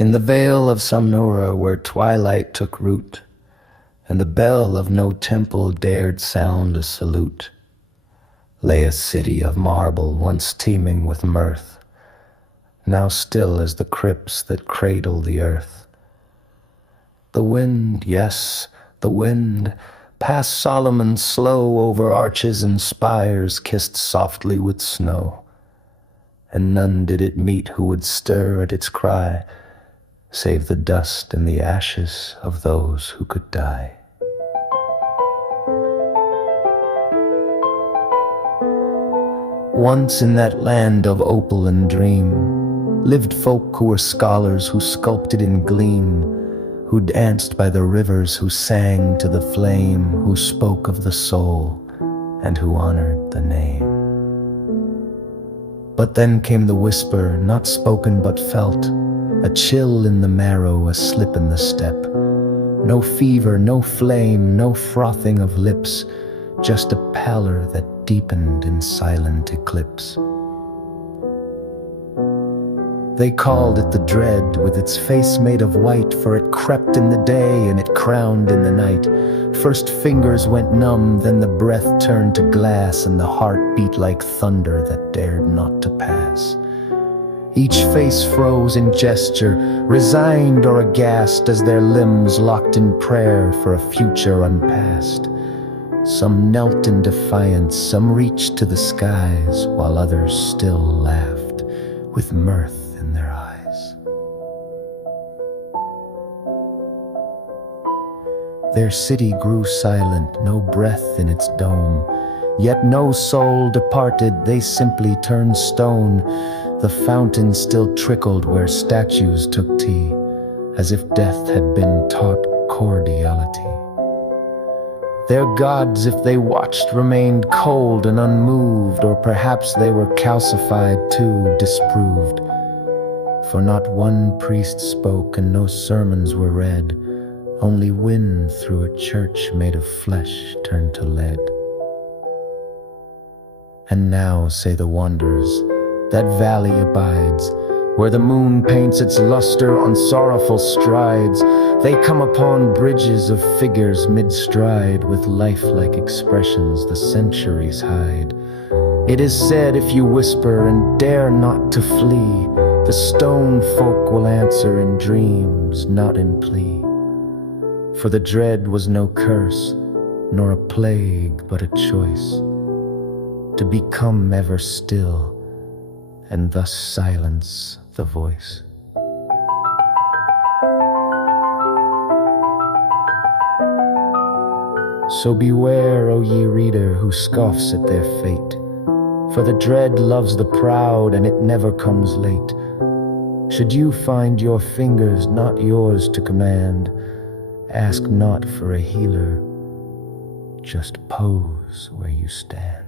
In the vale of Samnura, where twilight took root, and the bell of no temple dared sound a salute, lay a city of marble once teeming with mirth, now still as the crypts that cradle the earth. The wind, yes, the wind, past Solomon slow over arches and spires kissed softly with snow, and none did it meet who would stir at its cry, save the dust and the ashes of those who could die. Once in that land of opal and dream lived folk who were scholars, who sculpted in gleam, who danced by the rivers, who sang to the flame, who spoke of the soul, and who honored the name. But then came the whisper, not spoken but felt, a chill in the marrow, a slip in the step. No fever, no flame, no frothing of lips, just a pallor that deepened in silent eclipse. They called it the dread, with its face made of white, for it crept in the day and it crowned in the night. First fingers went numb, then the breath turned to glass, and the heart beat like thunder that dared not to pass. Each face froze in gesture, resigned or aghast, as their limbs locked in prayer for a future unpassed. Some knelt in defiance, some reached to the skies, while others still laughed, with mirth in their eyes. Their city grew silent, no breath in its dome, yet no soul departed, they simply turned stone. The fountain still trickled where statues took tea, as if death had been taught cordiality. Their gods, if they watched, remained cold and unmoved, or perhaps they were calcified too, disproved. For not one priest spoke and no sermons were read, only wind through a church made of flesh turned to lead. And now, say the wanderers, that valley abides, where the moon paints its luster on sorrowful strides. They come upon bridges of figures mid-stride, with lifelike expressions the centuries hide. It is said if you whisper and dare not to flee, the stone folk will answer in dreams, not in plea. For the dread was no curse, nor a plague, but a choice, to become ever still, and thus silence the voice. So beware, O ye reader, who scoffs at their fate, for the dread loves the proud, and it never comes late. Should you find your fingers not yours to command, ask not for a healer, just pose where you stand.